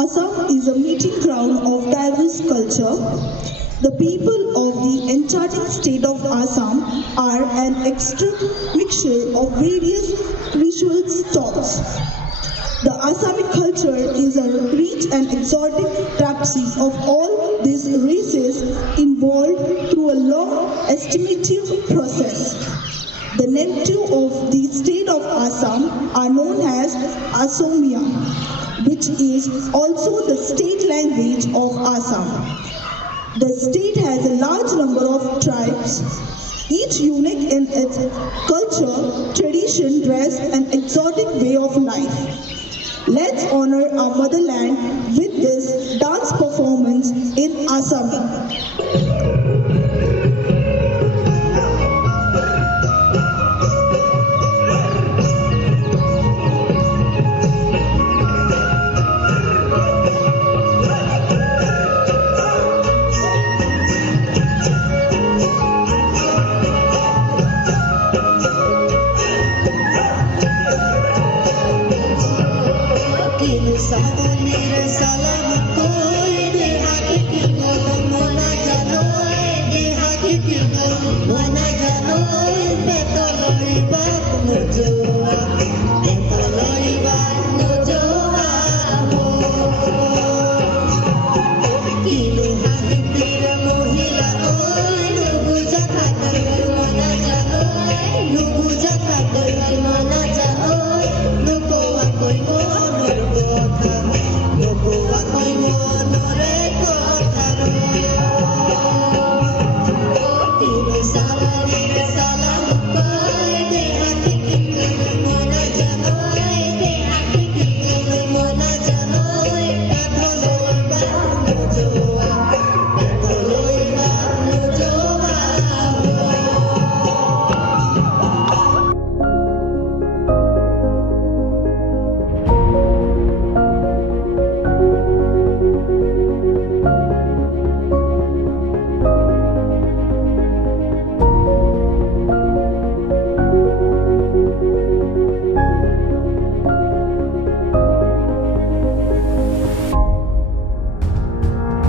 Assam is a meeting ground of diverse culture. The people of the enchanting state of Assam are an extreme mixture of various ritual styles. The Assamese culture is a rich and exotic tapestry of all these races involved through a long estimative process. The native of the state of Assam are known as Assamese, which is also the state language of Assam. The state has a large number of tribes, each unique in its culture, tradition, dress, and exotic way of life. Let's honor our motherland with this dance performance in Assamese. When I got no better,